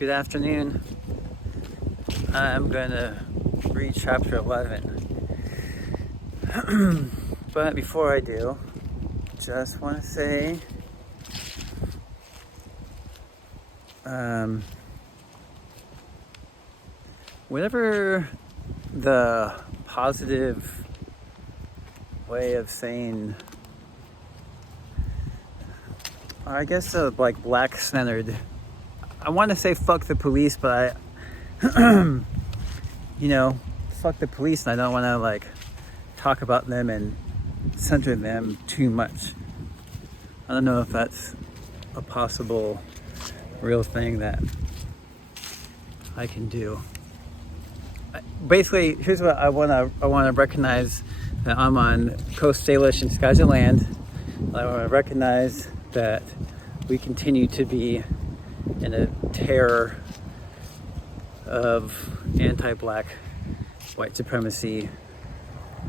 Good afternoon. I'm going to read chapter 11. But before I do, just want to say whatever the positive way of saying, I guess like black-centered, I want to say fuck the police, but fuck the police, and I don't want to like talk about them and center them too much. I don't know if that's a possible real thing that I can do. Basically, here's what I want to recognize: that I'm on Coast Salish in Skagit land. I want to recognize that we continue to be in a terror of anti-black white supremacy,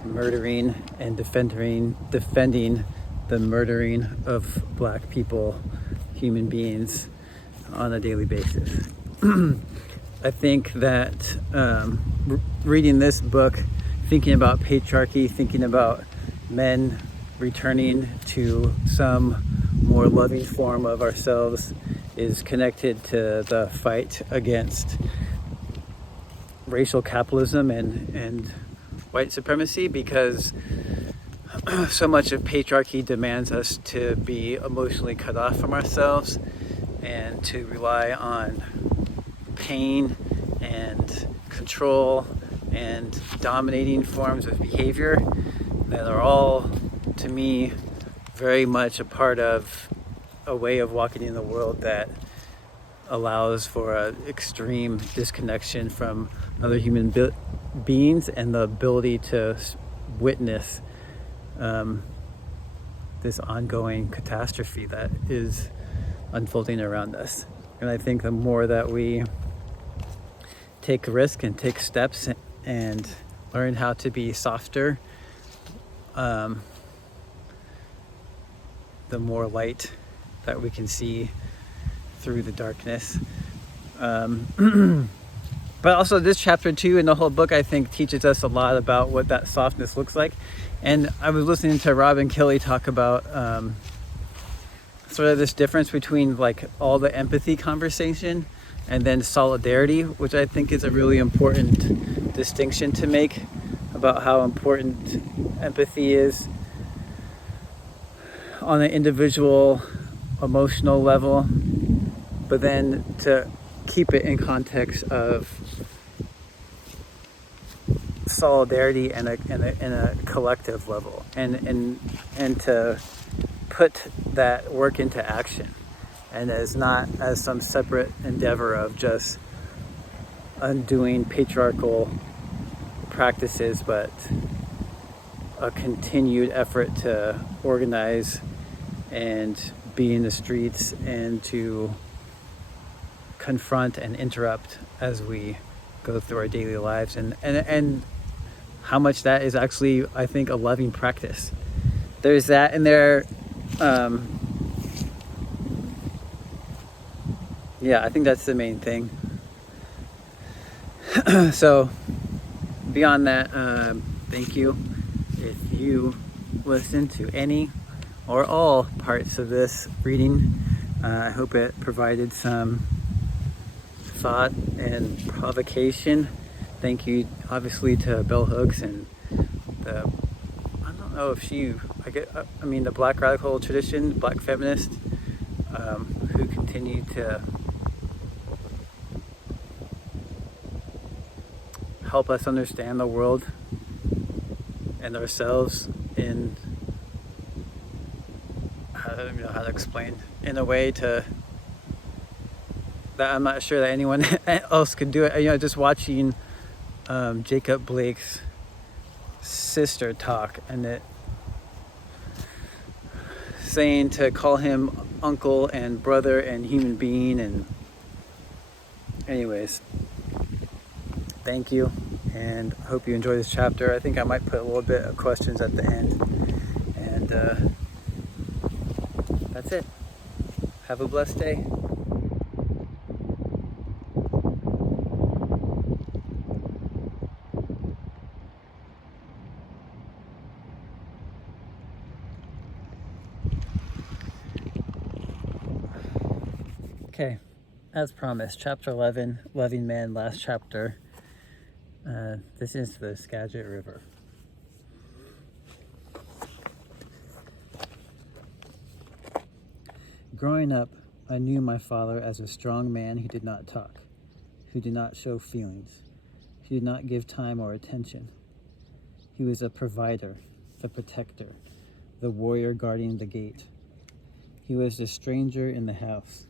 murdering and defending the murdering of black people, human beings, on a daily basis. I think that reading this book, thinking about patriarchy, thinking about men returning to some more loving form of ourselves, is connected to the fight against racial capitalism and white supremacy, because so much of patriarchy demands us to be emotionally cut off from ourselves and to rely on pain and control and dominating forms of behavior that are all, to me, very much a part of a way of walking in the world that allows for an extreme disconnection from other human beings and the ability to witness this ongoing catastrophe that is unfolding around us. And I think the more that we take risk and take steps and learn how to be softer, the more light that we can see through the darkness. But also this chapter 2 and the whole book, I think, teaches us a lot about what that softness looks like. And I was listening to Rob and Kelly talk about sort of this difference between like all the empathy conversation and then solidarity, which I think is a really important distinction to make about how important empathy is on an individual emotional level, but then to keep it in context of solidarity and a collective level, and to put that work into action, and as not as some separate endeavor of just undoing patriarchal practices, but a continued effort to organize and be in the streets and to confront and interrupt as we go through our daily lives, and how much that is actually, I think, a loving practice. There's that in there. I think that's the main thing. So beyond that, thank you if you listen to any or all parts of this reading. I hope it provided some thought and provocation. Thank you, obviously, to Bell Hooks and I don't know if the Black radical tradition, Black feminist, who continue to help us understand the world and ourselves in, I don't even know how to explain, in a way that I'm not sure that anyone else could do it. Just watching Jacob Blake's sister talk, and it saying to call him uncle and brother and human being, and anyways, thank you, and hope you enjoy this chapter. I think I might put a little bit of questions at the end, and that's it. Have a blessed day. Okay, as promised, chapter 11, Loving Men, last chapter. This is the Skagit River. Growing up, I knew my father as a strong man who did not talk, who did not show feelings, who did not give time or attention. He was a provider, the protector, the warrior guarding the gate. He was the stranger in the house.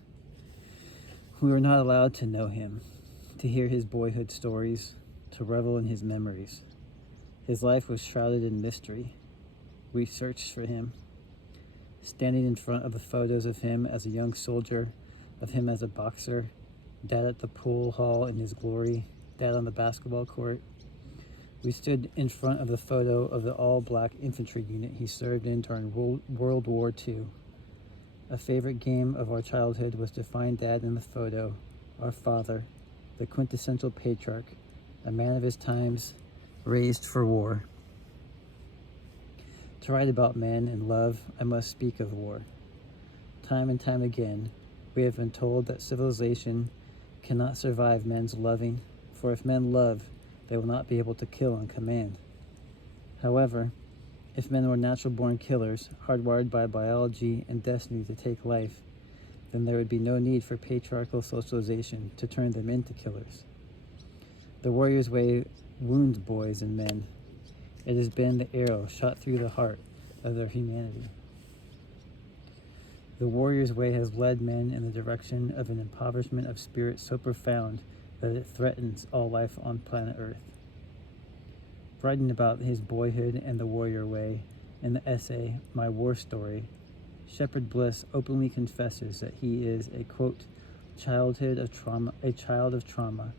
We were not allowed to know him, to hear his boyhood stories, to revel in his memories. His life was shrouded in mystery. We searched for him, standing in front of the photos of him as a young soldier, of him as a boxer, Dad at the pool hall in his glory, Dad on the basketball court. We stood in front of the photo of the all-black infantry unit he served in during World War II. A favorite game of our childhood was to find Dad in the photo, our father, the quintessential patriarch, a man of his times, raised for war. To write about men and love, I must speak of war. Time and time again, we have been told that civilization cannot survive men's loving, for if men love, they will not be able to kill on command. However, if men were natural-born killers, hardwired by biology and destiny to take life, then there would be no need for patriarchal socialization to turn them into killers. The warrior's way wounds boys and men. It has been the arrow shot through the heart of their humanity. The warrior's way has led men in the direction of an impoverishment of spirit so profound that it threatens all life on planet Earth. Writing about his boyhood and the warrior way in the essay, My War Story, Shepherd Bliss openly confesses that he is a, quote, a child of trauma,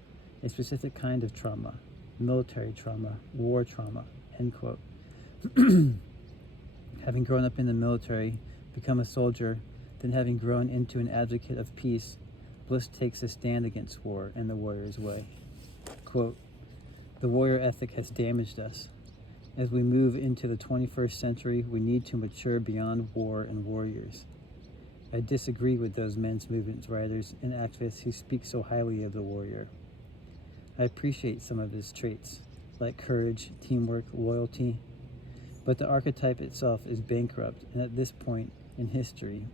a specific kind of trauma, military trauma, war trauma, end quote. Having grown up in the military, become a soldier, then having grown into an advocate of peace, Bliss takes a stand against war and the warrior's way. Quote, the warrior ethic has damaged us. As we move into the 21st century, we need to mature beyond war and warriors. I disagree with those men's movements writers and activists who speak so highly of the warrior. I appreciate some of his traits, like courage, teamwork, loyalty, but the archetype itself is bankrupt, and at this point in history,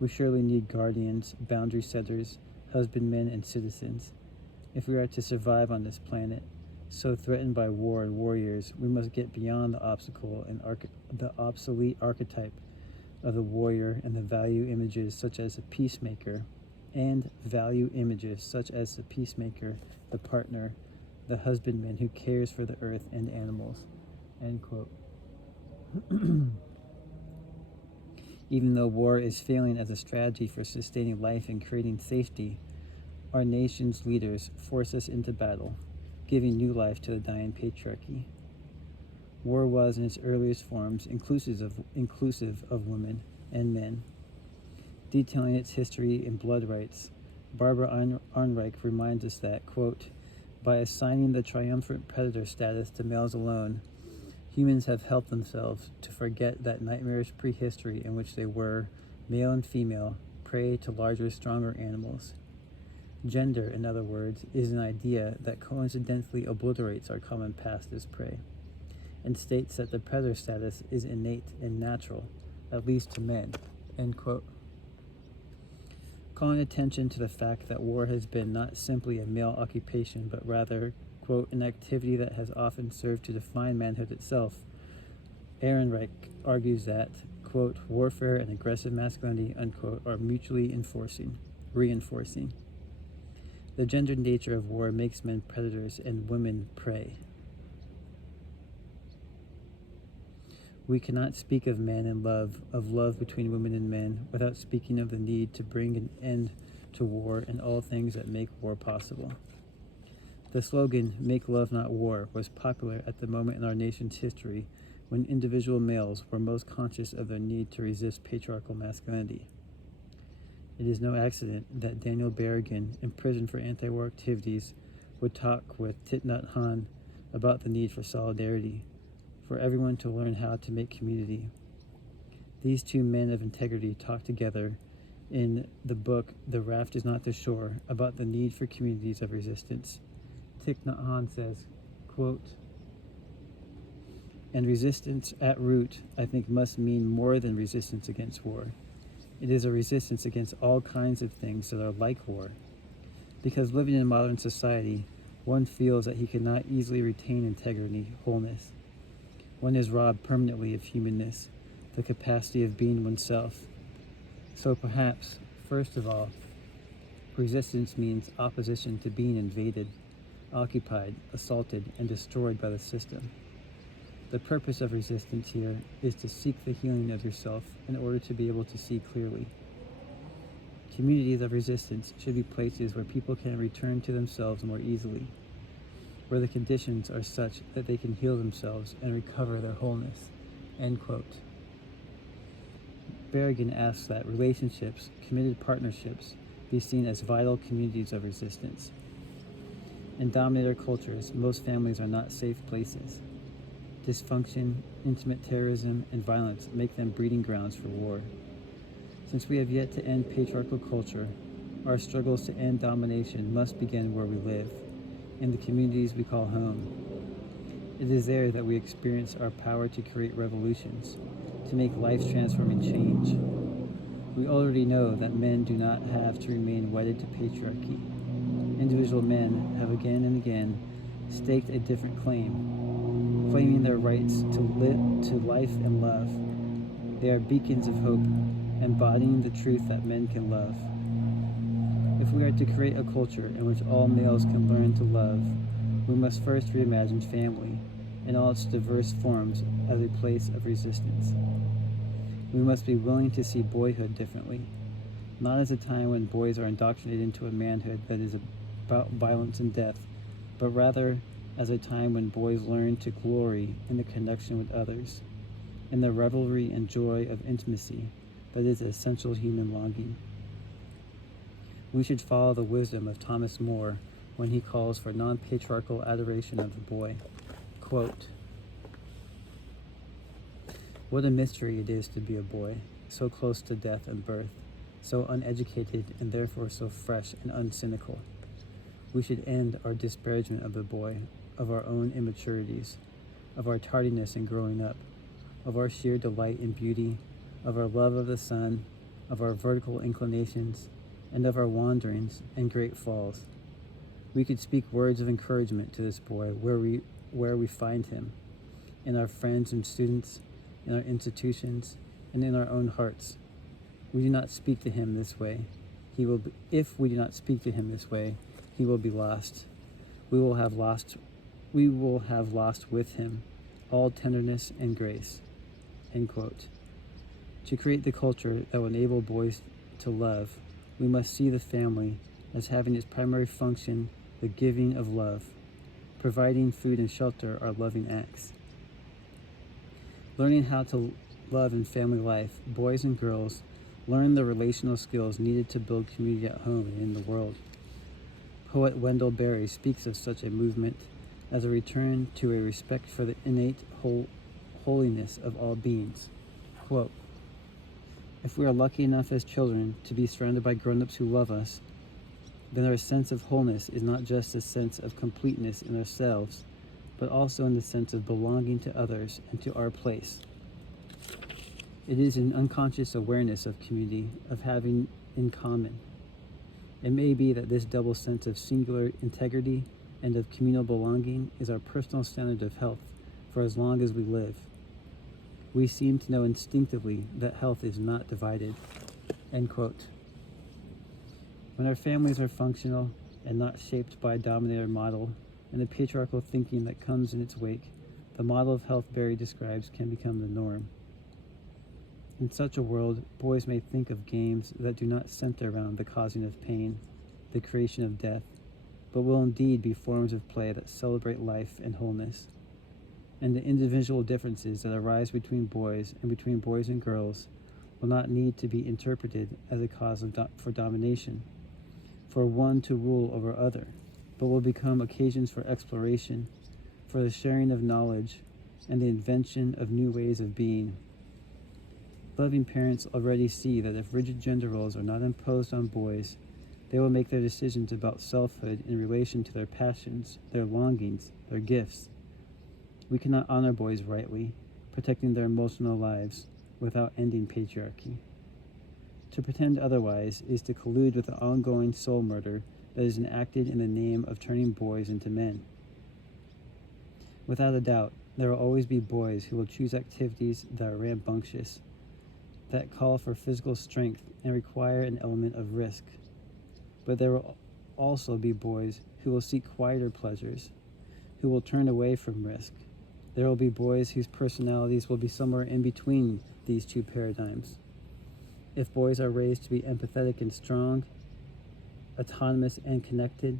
we surely need guardians, boundary setters, husbandmen, and citizens. If we are to survive on this planet, so threatened by war and warriors, we must get beyond the obstacle and the obsolete archetype of the warrior and the value images such as the peacemaker, the partner, the husbandman who cares for the earth and animals, end quote. Even though war is failing as a strategy for sustaining life and creating safety, our nation's leaders force us into battle, giving new life to the dying patriarchy. War was, in its earliest forms, inclusive of women and men. Detailing its history in Blood Rights, Barbara Arnreich reminds us that, quote, by assigning the triumphant predator status to males alone, humans have helped themselves to forget that nightmarish prehistory in which they were, male and female, prey to larger, stronger animals. Gender, in other words, is an idea that coincidentally obliterates our common past as prey, and states that the predator status is innate and natural, at least to men, end quote. Calling attention to the fact that war has been not simply a male occupation, but rather, quote, an activity that has often served to define manhood itself, Ehrenreich argues that, quote, warfare and aggressive masculinity, unquote, are mutually reinforcing. The gendered nature of war makes men predators and women prey. We cannot speak of men and of love between women and men, without speaking of the need to bring an end to war and all things that make war possible. The slogan, "Make love not war," was popular at the moment in our nation's history when individual males were most conscious of their need to resist patriarchal masculinity. It is no accident that Daniel Berrigan, imprisoned for anti-war activities, would talk with Thich Nhat Hanh about the need for solidarity, for everyone to learn how to make community. These two men of integrity talk together in the book The Raft is Not the Shore about the need for communities of resistance. Thich Nhat Hanh says, quote, "And resistance at root, I think, must mean more than resistance against war. It is a resistance against all kinds of things that are like war. Because living in modern society, one feels that he cannot easily retain integrity, wholeness. One is robbed permanently of humanness, the capacity of being oneself. So perhaps, first of all, resistance means opposition to being invaded, occupied, assaulted, and destroyed by the system. The purpose of resistance here is to seek the healing of yourself in order to be able to see clearly. Communities of resistance should be places where people can return to themselves more easily, where the conditions are such that they can heal themselves and recover their wholeness." End quote. Berrigan asks that relationships, committed partnerships, be seen as vital communities of resistance. In dominator cultures, most families are not safe places. Dysfunction, intimate terrorism, and violence make them breeding grounds for war. Since we have yet to end patriarchal culture, our struggles to end domination must begin where we live, in the communities we call home. It is there that we experience our power to create revolutions, to make life-transforming change. We already know that men do not have to remain wedded to patriarchy. Individual men have again and again staked a different claim, claiming their rights to life and love. They are beacons of hope, embodying the truth that men can love. If we are to create a culture in which all males can learn to love, we must first reimagine family in all its diverse forms as a place of resistance. We must be willing to see boyhood differently, not as a time when boys are indoctrinated into a manhood that is about violence and death, but rather as a time when boys learn to glory in the connection with others, in the revelry and joy of intimacy that is essential human longing. We should follow the wisdom of Thomas More when he calls for non-patriarchal adoration of the boy. Quote, "What a mystery it is to be a boy, so close to death and birth, so uneducated and therefore so fresh and uncynical. We should end our disparagement of the boy, of our own immaturities, of our tardiness in growing up, of our sheer delight in beauty, of our love of the sun, of our vertical inclinations, and of our wanderings and great falls. We could speak words of encouragement to this boy where we find him, in our friends and students, in our institutions, and in our own hearts. We do not speak to him this way. If we do not speak to him this way, he will be lost. We will have lost with him all tenderness and grace." End quote. To create the culture that will enable boys to love, we must see the family as having its primary function the giving of love. Providing food and shelter are loving acts. Learning how to love in family life, boys and girls learn the relational skills needed to build community at home and in the world. Poet Wendell Berry speaks of such a movement as a return to a respect for the innate holiness of all beings. Quote, "If we are lucky enough as children to be surrounded by grown-ups who love us, then our sense of wholeness is not just a sense of completeness in ourselves, but also in the sense of belonging to others and to our place. It is an unconscious awareness of community, of having in common. It may be that this double sense of singular integrity and of communal belonging is our personal standard of health for as long as we live. We seem to know instinctively that health is not divided." End quote. When our families are functional and not shaped by a dominator model and the patriarchal thinking that comes in its wake, the model of health Berry describes can become the norm. In such a world, boys may think of games that do not center around the causing of pain, the creation of death, but will indeed be forms of play that celebrate life and wholeness. And the individual differences that arise between boys and girls will not need to be interpreted as a cause for domination, for one to rule over other, but will become occasions for exploration, for the sharing of knowledge, and the invention of new ways of being. Loving parents already see that if rigid gender roles are not imposed on boys, they will make their decisions about selfhood in relation to their passions, their longings, their gifts. We cannot honor boys rightly, protecting their emotional lives, without ending patriarchy. To pretend otherwise is to collude with the ongoing soul murder that is enacted in the name of turning boys into men. Without a doubt, there will always be boys who will choose activities that are rambunctious, that call for physical strength and require an element of risk. But there will also be boys who will seek quieter pleasures, who will turn away from risk. There will be boys whose personalities will be somewhere in between these two paradigms. If boys are raised to be empathetic and strong, autonomous and connected,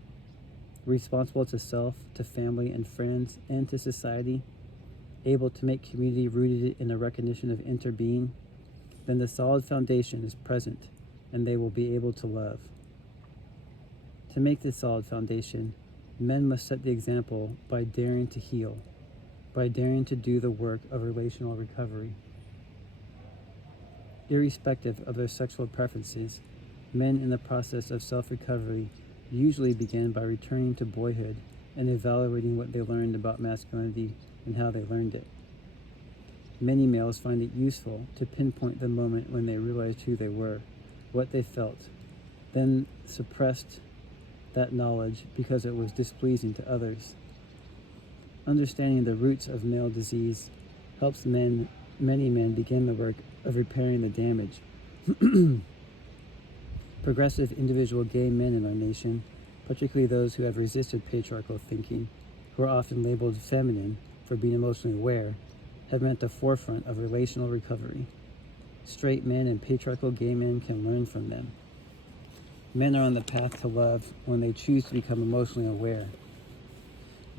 responsible to self, to family and friends, and to society, able to make community rooted in a recognition of interbeing, then the solid foundation is present and they will be able to love. To make this solid foundation, men must set the example by daring to heal, by daring to do the work of relational recovery. Irrespective of their sexual preferences, men in the process of self-recovery usually begin by returning to boyhood and evaluating what they learned about masculinity and how they learned it. Many males find it useful to pinpoint the moment when they realized who they were, what they felt, then suppressed that knowledge because it was displeasing to others. Understanding the roots of male disease helps many men begin the work of repairing the damage. Progressive individual gay men in our nation, particularly those who have resisted patriarchal thinking, who are often labeled feminine for being emotionally aware, have been at the forefront of relational recovery. Straight men and patriarchal gay men can learn from them. Men are on the path to love when they choose to become emotionally aware.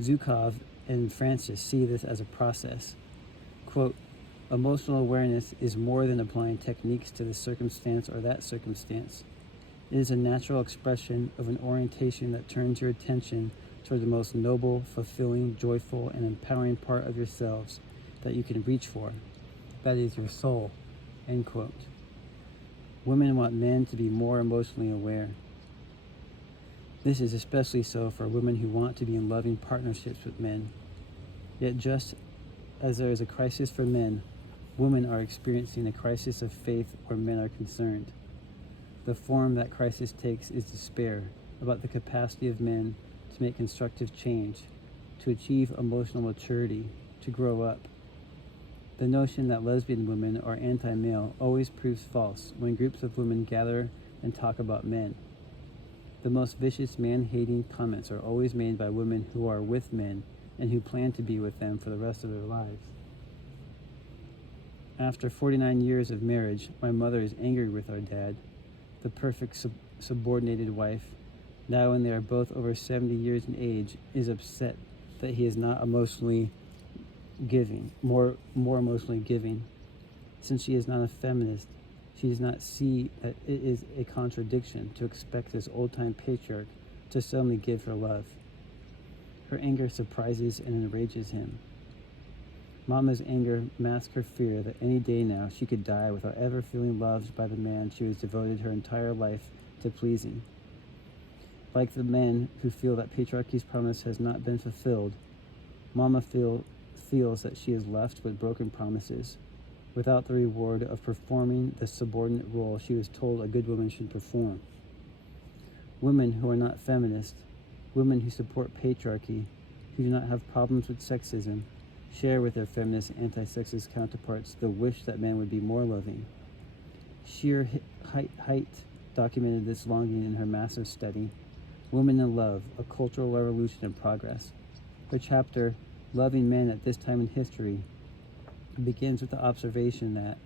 Zukov and Francis see this as a process. Quote, emotional awareness is more than applying techniques to this circumstance or that circumstance. It is a natural expression of an orientation that turns your attention toward the most noble, fulfilling, joyful, and empowering part of yourselves that you can reach for. That is your soul. End quote. Women want men to be more emotionally aware. This is especially so for women who want to be in loving partnerships with men. Yet just as there is a crisis for men, women are experiencing a crisis of faith where men are concerned. The form that crisis takes is despair about the capacity of men to make constructive change, to achieve emotional maturity, to grow up. The notion that lesbian women are anti-male always proves false when groups of women gather and talk about men. The most vicious man-hating comments are always made by women who are with men and who plan to be with them for the rest of their lives. After 49 years of marriage, my mother is angry with our dad, the perfect subordinated wife. Now when they are both over 70 years in age, is upset that he is not emotionally giving, more emotionally giving. Since she is not a feminist, she does not see that it is a contradiction to expect this old-time patriarch to suddenly give her love. Her anger surprises and enrages him. Mama's anger masks her fear that any day now she could die without ever feeling loved by the man she has devoted her entire life to pleasing. Like the men who feel that patriarchy's promise has not been fulfilled, Mama feels that she is left with broken promises, without the reward of performing the subordinate role she was told a good woman should perform. Women who are not feminist, women who support patriarchy, who do not have problems with sexism, share with their feminist anti-sexist counterparts the wish that men would be more loving. Sheer Height documented this longing in her massive study, Women in Love, A Cultural Revolution in Progress. Her chapter, Loving Men at This Time in History, begins with the observation that,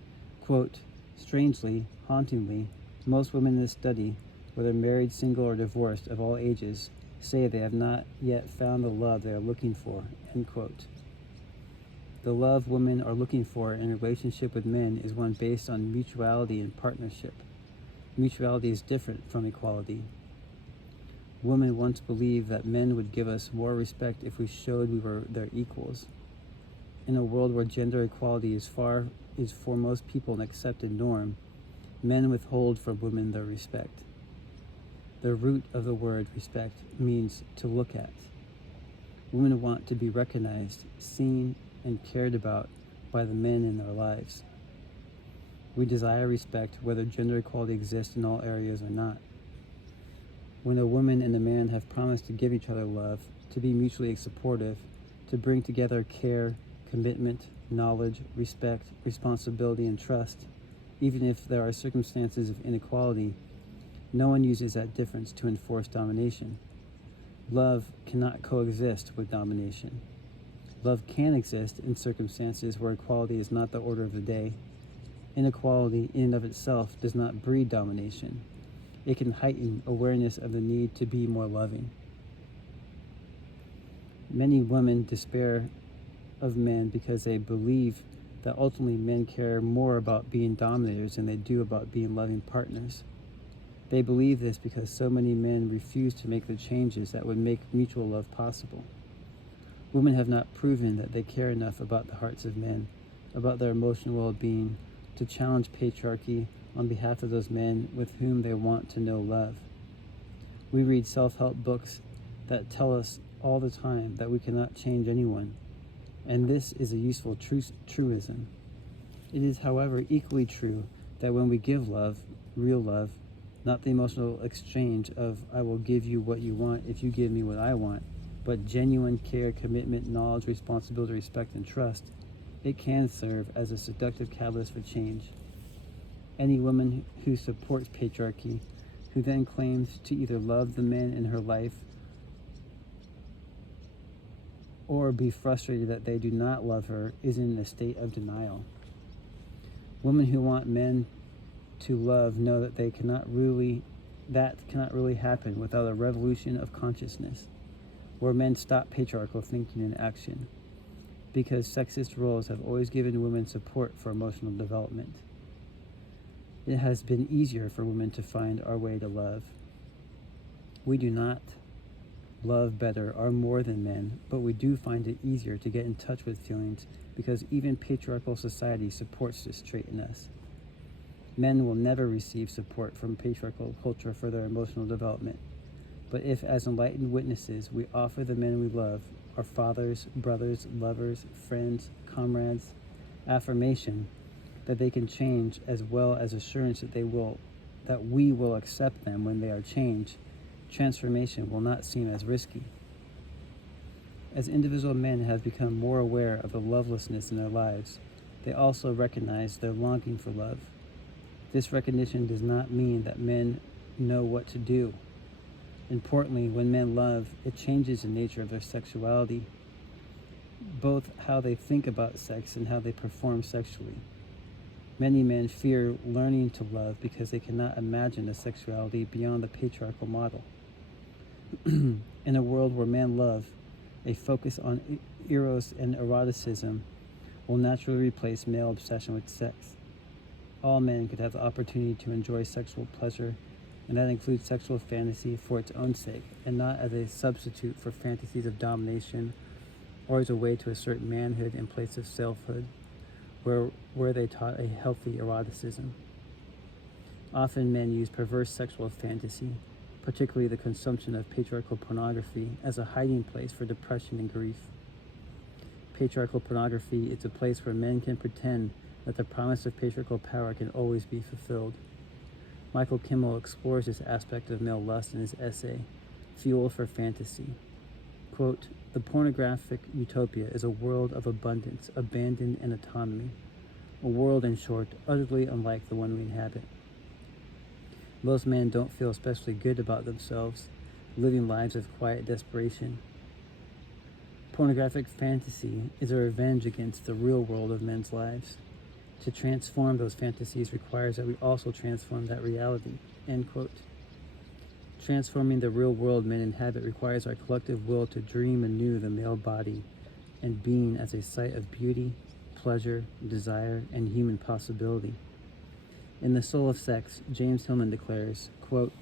quote, strangely, hauntingly, most women in this study, whether married, single, or divorced of all ages, say they have not yet found the love they are looking for, end quote. The love women are looking for in a relationship with men is one based on mutuality and partnership. Mutuality is different from equality. Women once believed that men would give us more respect if we showed we were their equals. In a world where gender equality is far is for most people an accepted norm, men withhold from women their respect. The root of the word respect means to look at. Women want to be recognized, seen, and cared about by the men in their lives. We desire respect whether gender equality exists in all areas or not. When a woman and a man have promised to give each other love, to be mutually supportive, to bring together care, commitment, knowledge, respect, responsibility, and trust, even if there are circumstances of inequality, no one uses that difference to enforce domination. Love cannot coexist with domination. Love can exist in circumstances where equality is not the order of the day. Inequality in and of itself does not breed domination. It can heighten awareness of the need to be more loving. Many women despair of men because they believe that ultimately men care more about being dominators than they do about being loving partners. They believe this because so many men refuse to make the changes that would make mutual love possible. Women have not proven that they care enough about the hearts of men, about their emotional well-being, to challenge patriarchy on behalf of those men with whom they want to know love. We read self-help books that tell us all the time that we cannot change anyone, and this is a useful truism. It is, however, equally true that when we give love, real love, not the emotional exchange of I will give you what you want if you give me what I want, but genuine care, commitment, knowledge, responsibility, respect, and trust, it can serve as a seductive catalyst for change. Any woman who supports patriarchy, who then claims to either love the men in her life or be frustrated that they do not love her, is in a state of denial. Women who want men to love know that cannot really happen without a revolution of consciousness, where men stop patriarchal thinking and action, because sexist roles have always given women support for emotional development. It has been easier for women to find our way to love. We do not love better or more than men, but we do find it easier to get in touch with feelings because even patriarchal society supports this trait in us. Men will never receive support from patriarchal culture for their emotional development. But if, as enlightened witnesses, we offer the men we love, our fathers, brothers, lovers, friends, comrades, affirmation that they can change, as well as assurance that we will accept them when they are changed, transformation will not seem as risky. As individual men have become more aware of the lovelessness in their lives, they also recognize their longing for love. This recognition does not mean that men know what to do. Importantly, when men love, it changes the nature of their sexuality, both how they think about sex and how they perform sexually. Many men fear learning to love because they cannot imagine a sexuality beyond the patriarchal model. In a world where men love, a focus on eros and eroticism will naturally replace male obsession with sex. All men could have the opportunity to enjoy sexual pleasure, and that includes sexual fantasy for its own sake, and not as a substitute for fantasies of domination or as a way to assert manhood in place of selfhood, where they taught a healthy eroticism. Often men use perverse sexual fantasy, particularly the consumption of patriarchal pornography, as a hiding place for depression and grief. Patriarchal pornography is a place where men can pretend that the promise of patriarchal power can always be fulfilled. Michael Kimmel explores this aspect of male lust in his essay, Fuel for Fantasy. Quote, "The pornographic utopia is a world of abundance, abandon, and autonomy. A world, in short, utterly unlike the one we inhabit. Most men don't feel especially good about themselves, living lives of quiet desperation. Pornographic fantasy is a revenge against the real world of men's lives. To transform those fantasies requires that we also transform that reality." End quote. Transforming the real world men inhabit requires our collective will to dream anew the male body and being as a site of beauty, pleasure, desire, and human possibility. In The Soul of Sex, James Hillman declares, quote,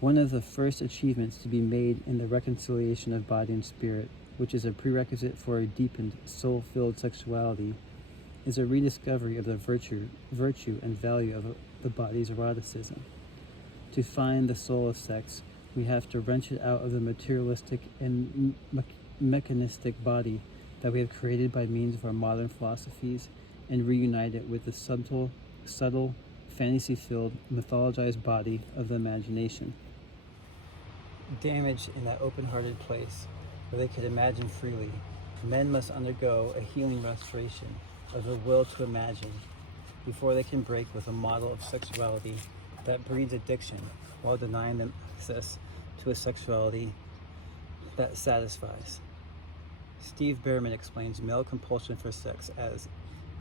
"One of the first achievements to be made in the reconciliation of body and spirit, which is a prerequisite for a deepened, soul-filled sexuality, is a rediscovery of the virtue and value of the body's eroticism. To find the soul of sex, we have to wrench it out of the materialistic and mechanistic body that we have created by means of our modern philosophies and reunite it with the subtle, fantasy-filled, mythologized body of the imagination. Damaged in that open-hearted place where they could imagine freely, men must undergo a healing restoration of the will to imagine before they can break with a model of sexuality that breeds addiction while denying them access to a sexuality that satisfies. Steve Behrman explains male compulsion for sex as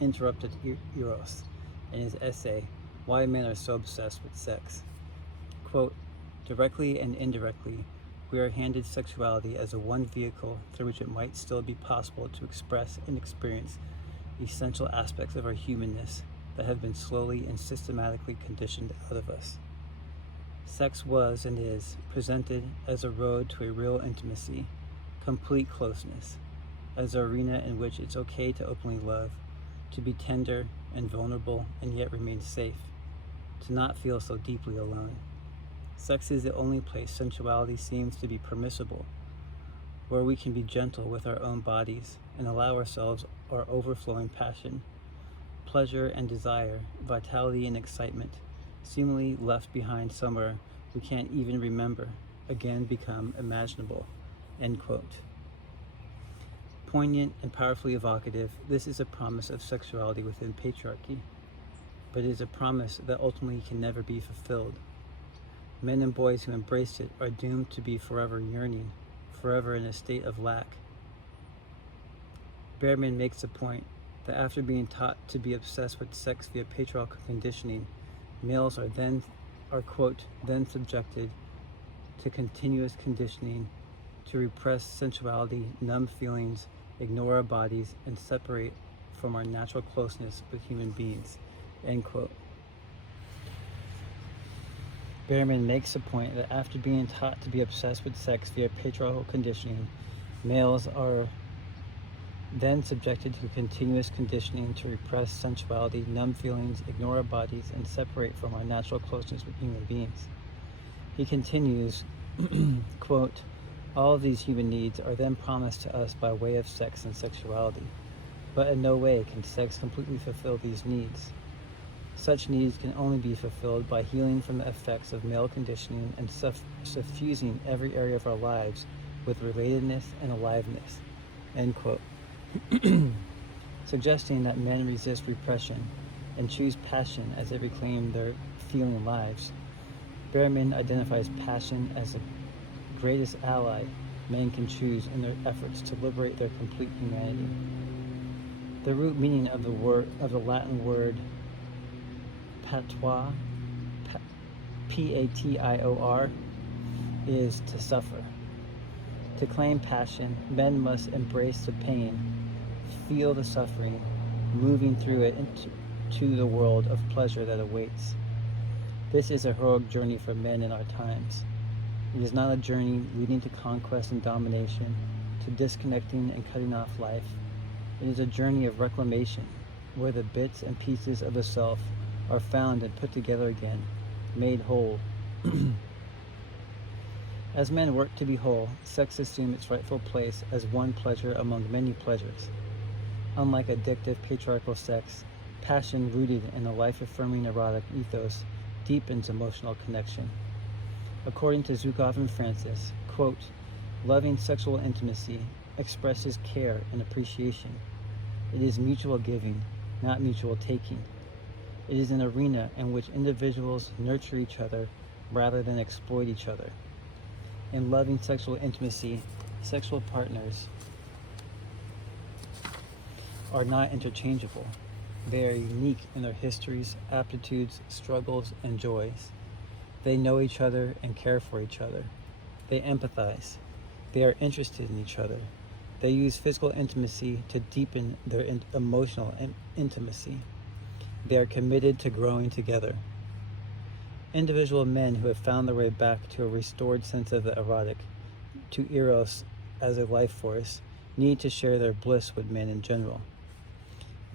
interrupted eros in his essay, Why Men Are So Obsessed with Sex. Quote, directly and indirectly, we are handed sexuality as a one vehicle through which it might still be possible to express and experience essential aspects of our humanness that have been slowly and systematically conditioned out of us. Sex was and is presented as a road to a real intimacy, complete closeness, as an arena in which it's okay to openly love, to be tender and vulnerable and yet remain safe, to not feel so deeply alone. Sex is the only place sensuality seems to be permissible, where we can be gentle with our own bodies and allow ourselves our overflowing passion, pleasure and desire, vitality and excitement, seemingly left behind somewhere we can't even remember, again become imaginable. End quote. Poignant and powerfully evocative, this is a promise of sexuality within patriarchy, but it is a promise that ultimately can never be fulfilled. Men and boys who embrace it are doomed to be forever yearning, forever in a state of lack. Behrman makes the point that after being taught to be obsessed with sex via patriarchal conditioning, males are quote, then subjected to continuous conditioning to repress sensuality, numb feelings, ignore our bodies, and separate from our natural closeness with human beings, end quote. Behrman makes the point that after being taught to be obsessed with sex via patriarchal conditioning, males are then subjected to continuous conditioning to repress sensuality, numb feelings, ignore our bodies, and separate from our natural closeness with human beings. He continues, quote, all of these human needs are then promised to us by way of sex and sexuality, but in no way can sex completely fulfill these needs. Such needs can only be fulfilled by healing from the effects of male conditioning and suffusing every area of our lives with relatedness and aliveness, end quote. Suggesting that men resist repression and choose passion as they reclaim their feeling lives. Behrman identifies passion as the greatest ally men can choose in their efforts to liberate their complete humanity. The root meaning of the Latin word patoir, P-A-T-I-O-R, is to suffer. To claim passion, men must embrace the pain, feel the suffering, moving through it into the world of pleasure that awaits. This is a heroic journey for men in our times. It is not a journey leading to conquest and domination, to disconnecting and cutting off life. It is a journey of reclamation, where the bits and pieces of the self are found and put together again, made whole. As men work to be whole, sex assumes its rightful place as one pleasure among many pleasures. Unlike addictive patriarchal sex, passion rooted in a life-affirming erotic ethos deepens emotional connection. According to Zukov and Francis, quote, loving sexual intimacy expresses care and appreciation. It is mutual giving, not mutual taking. It is an arena in which individuals nurture each other rather than exploit each other. In loving sexual intimacy, sexual partners are not interchangeable. They are unique in their histories, aptitudes, struggles, and joys. They know each other and care for each other. They empathize. They are interested in each other. They use physical intimacy to deepen their emotional intimacy. They are committed to growing together. Individual men who have found their way back to a restored sense of the erotic, to eros as a life force, need to share their bliss with men in general.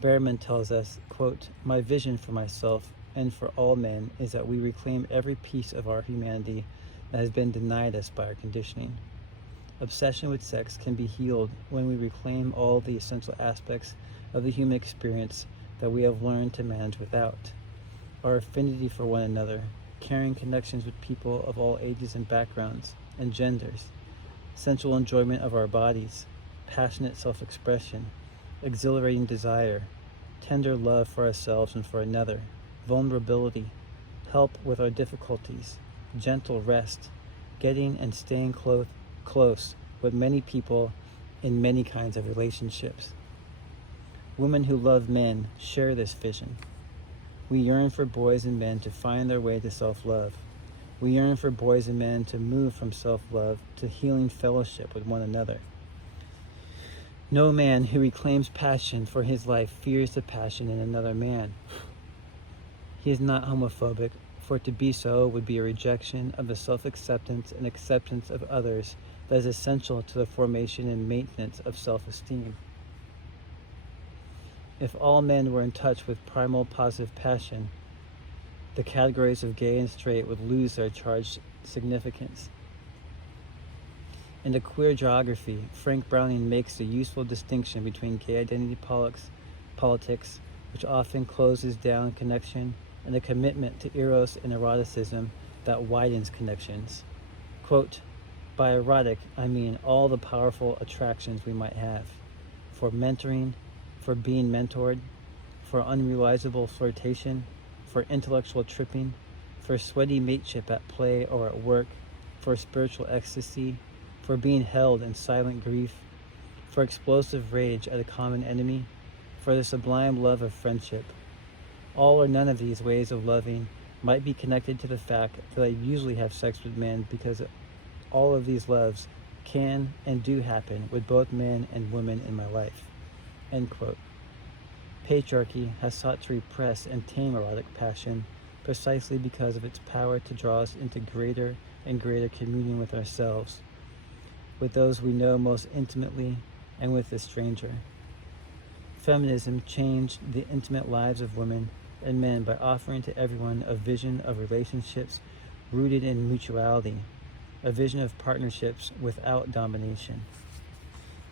Behrman tells us, quote, "My vision for myself and for all men is that we reclaim every piece of our humanity that has been denied us by our conditioning. Obsession with sex can be healed when we reclaim all the essential aspects of the human experience that we have learned to manage without. Our affinity for one another, caring connections with people of all ages and backgrounds and genders, sensual enjoyment of our bodies, passionate self-expression, exhilarating desire, tender love for ourselves and for another, vulnerability, help with our difficulties, gentle rest, getting and staying close with many people in many kinds of relationships. Women who love men share this vision. We yearn for boys and men to find their way to self-love. We yearn for boys and men to move from self-love to healing fellowship with one another. No man who reclaims passion for his life fears the passion in another man. He is not homophobic, for to be so would be a rejection of the self-acceptance and acceptance of others that is essential to the formation and maintenance of self-esteem. If all men were in touch with primal positive passion, the categories of gay and straight would lose their charged significance. In the Queer Geography, Frank Browning makes the useful distinction between gay identity politics, which often closes down connection, and a commitment to eros and eroticism that widens connections. Quote, "By erotic, I mean all the powerful attractions we might have for mentoring, for being mentored, for unrealizable flirtation, for intellectual tripping, for sweaty mateship at play or at work, for spiritual ecstasy, for being held in silent grief, for explosive rage at a common enemy, for the sublime love of friendship. All or none of these ways of loving might be connected to the fact that I usually have sex with men because all of these loves can and do happen with both men and women in my life." End quote. Patriarchy has sought to repress and tame erotic passion precisely because of its power to draw us into greater and greater communion with ourselves, with those we know most intimately, and with the stranger. Feminism changed the intimate lives of women and men by offering to everyone a vision of relationships rooted in mutuality, a vision of partnerships without domination.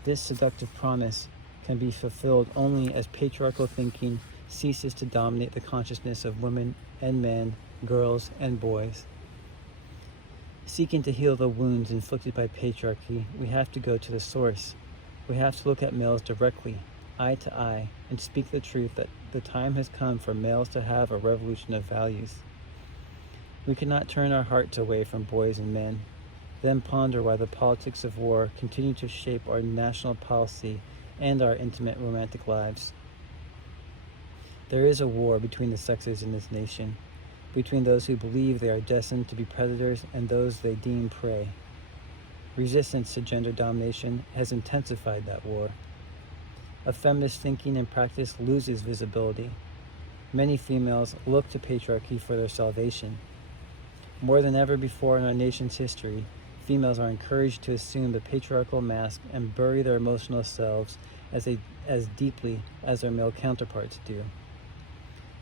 This seductive promise can be fulfilled only as patriarchal thinking ceases to dominate the consciousness of women and men, girls and boys. Seeking to heal the wounds inflicted by patriarchy, we have to go to the source. We have to look at males directly, eye to eye, and speak the truth that the time has come for males to have a revolution of values. We cannot turn our hearts away from boys and men, then ponder why the politics of war continue to shape our national policy and our intimate romantic lives. There is a war between the sexes in this nation, between those who believe they are destined to be predators and those they deem prey. Resistance to gender domination has intensified that war. A feminist thinking and practice loses visibility. Many females look to patriarchy for their salvation. More than ever before in our nation's history, females are encouraged to assume the patriarchal mask and bury their emotional selves as deeply as their male counterparts do.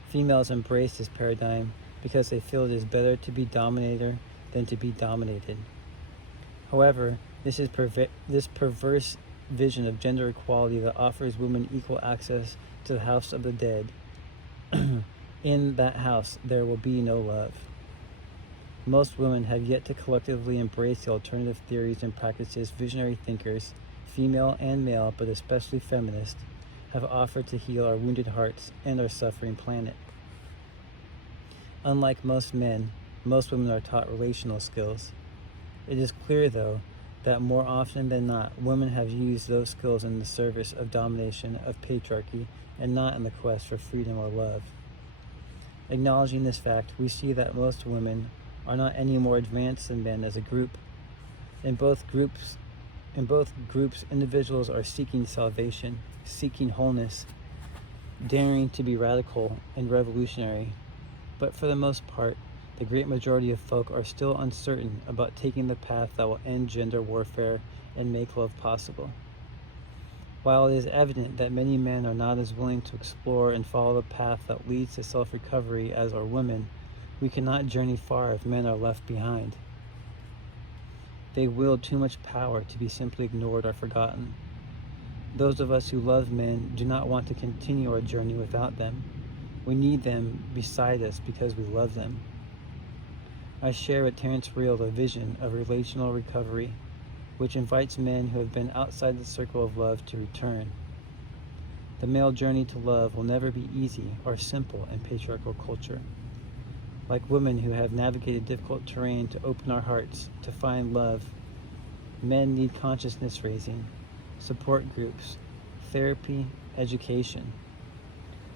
Females embrace this paradigm because they feel it is better to be dominator than to be dominated. However, this perverse vision of gender equality that offers women equal access to the house of the dead. In that house, there will be no love. Most women have yet to collectively embrace the alternative theories and practices visionary thinkers, female and male, but especially feminist, have offered to heal our wounded hearts and our suffering planet. Unlike most men, most women are taught relational skills. It is clear, though, that more often than not, women have used those skills in the service of domination, of patriarchy, and not in the quest for freedom or love. Acknowledging this fact, we see that most women are not any more advanced than men as a group. In both groups, individuals are seeking salvation, seeking wholeness, daring to be radical and revolutionary. But for the most part, the great majority of folk are still uncertain about taking the path that will end gender warfare and make love possible. While it is evident that many men are not as willing to explore and follow the path that leads to self-recovery as are women, we cannot journey far if men are left behind. They wield too much power to be simply ignored or forgotten. Those of us who love men do not want to continue our journey without them. We need them beside us because we love them. I share with Terrence Real the vision of relational recovery, which invites men who have been outside the circle of love to return. The male journey to love will never be easy or simple in patriarchal culture. Like women who have navigated difficult terrain to open our hearts to find love, men need consciousness raising, support groups, therapy, education.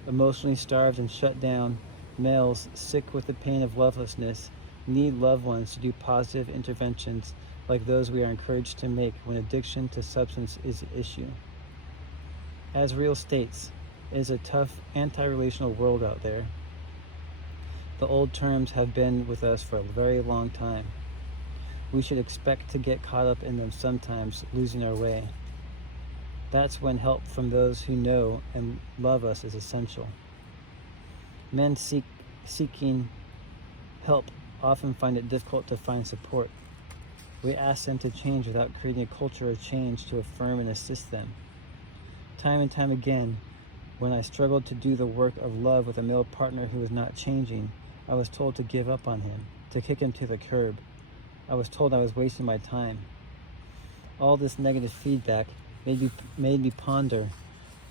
Emotionally starved and shut down, males sick with the pain of lovelessness need loved ones to do positive interventions like those we are encouraged to make when addiction to substance is an issue. As Real states, it is a tough anti-relational world out there. The old terms have been with us for a very long time. We should expect to get caught up in them sometimes, losing our way. That's when help from those who know and love us is essential. Men seeking help often find it difficult to find support. We ask them to change without creating a culture of change to affirm and assist them. Time and time again, when I struggled to do the work of love with a male partner who was not changing, I was told to give up on him, to kick him to the curb. I was told I was wasting my time. All this negative feedback made me ponder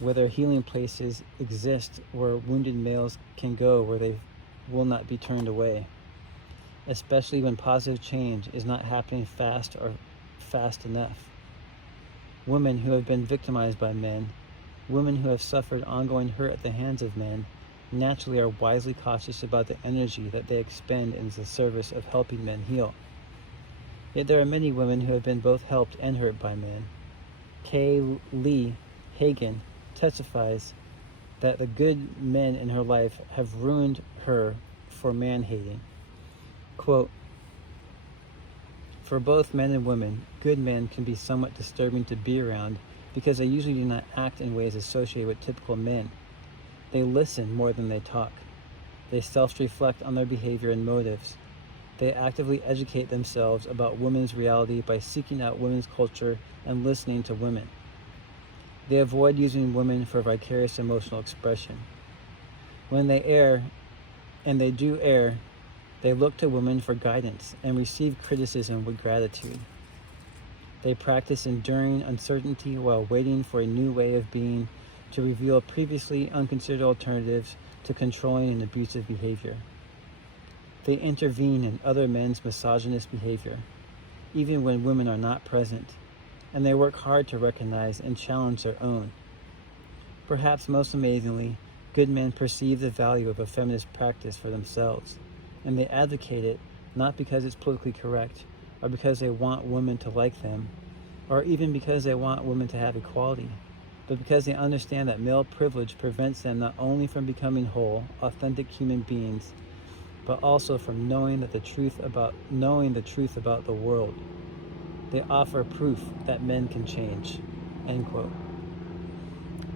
whether healing places exist where wounded males can go where they will not be turned away, especially when positive change is not happening fast or fast enough. Women who have been victimized by men, women who have suffered ongoing hurt at the hands of men, naturally are wisely cautious about the energy that they expend in the service of helping men heal. Yet there are many women who have been both helped and hurt by men. Kay Lee Hagen testifies that the good men in her life have ruined her for man-hating. Quote, "For both men and women, good men can be somewhat disturbing to be around because they usually do not act in ways associated with typical men. They listen more than they talk. They self-reflect on their behavior and motives. They actively educate themselves about women's reality by seeking out women's culture and listening to women. They avoid using women for vicarious emotional expression. When they err, and they do err, they look to women for guidance and receive criticism with gratitude. They practice enduring uncertainty while waiting for a new way of being to reveal previously unconsidered alternatives to controlling and abusive behavior. They intervene in other men's misogynist behavior, even when women are not present, and they work hard to recognize and challenge their own. Perhaps most amazingly, good men perceive the value of a feminist practice for themselves, and they advocate it not because it's politically correct, or because they want women to like them, or even because they want women to have equality, but because they understand that male privilege prevents them not only from becoming whole, authentic human beings, but also from knowing the truth about the world. They offer proof that men can change." End quote.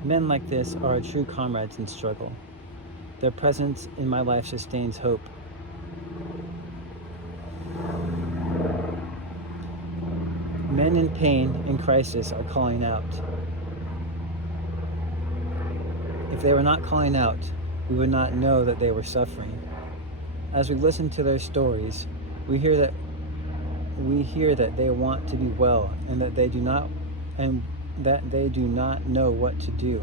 Men like this are true comrades in struggle. Their presence in my life sustains hope. Men in pain and crisis are calling out. If they were not calling out, we would not know that they were suffering. As we listen to their stories, we hear that they want to be well and that they do not know what to do.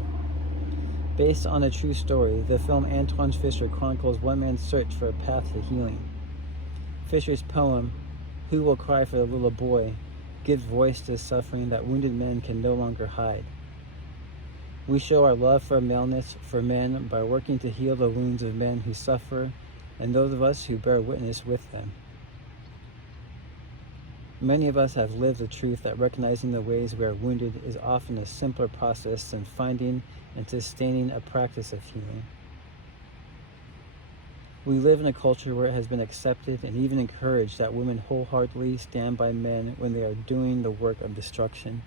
Based on a true story, the film Antoine Fisher chronicles one man's search for a path to healing. Fisher's poem, "Who Will Cry for the Little Boy," gives voice to suffering that wounded men can no longer hide. We show our love for maleness for men by working to heal the wounds of men who suffer and those of us who bear witness with them. Many of us have lived the truth that recognizing the ways we are wounded is often a simpler process than finding and sustaining a practice of healing. We live in a culture where it has been accepted and even encouraged that women wholeheartedly stand by men when they are doing the work of destruction.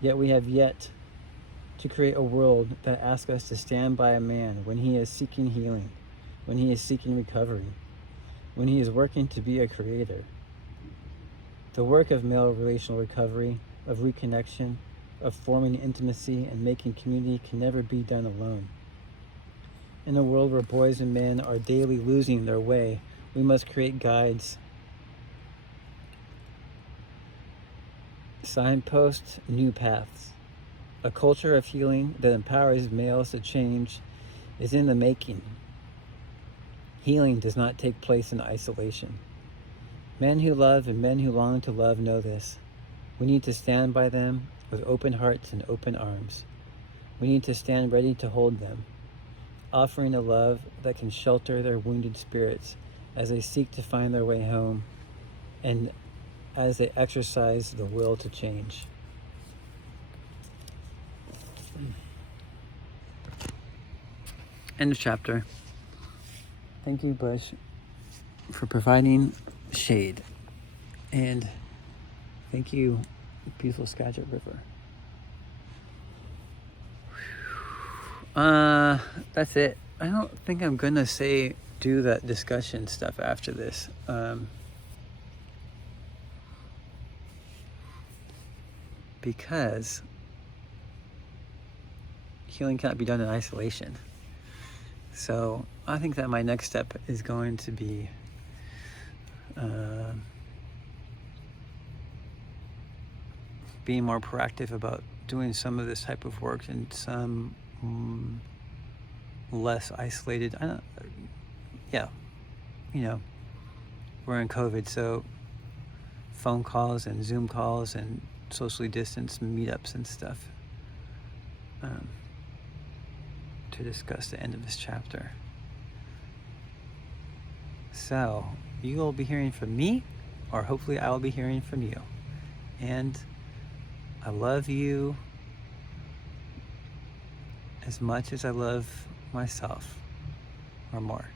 Yet we have yet to create a world that asks us to stand by a man when he is seeking healing, when he is seeking recovery, when he is working to be a creator. The work of male relational recovery, of reconnection, of forming intimacy and making community can never be done alone. In a world where boys and men are daily losing their way, we must create guides, signposts, new paths. A culture of healing that empowers males to change is in the making. Healing does not take place in isolation. Men who love and men who long to love know this. We need to stand by them with open hearts and open arms. We need to stand ready to hold them, offering a love that can shelter their wounded spirits as they seek to find their way home and as they exercise the will to change. End of chapter. Thank you, Bush, for providing shade. And thank you, beautiful Skagit River. That's it. I don't think I'm gonna do that discussion stuff after this. Because healing cannot be done in isolation. So I think that my next step is going to be being more proactive about doing some of this type of work in some less isolated. We're in COVID, so phone calls and Zoom calls and socially distanced meetups and stuff to discuss the end of this chapter. So you will be hearing from me, or hopefully I will be hearing from you. And I love you as much as I love myself, or more.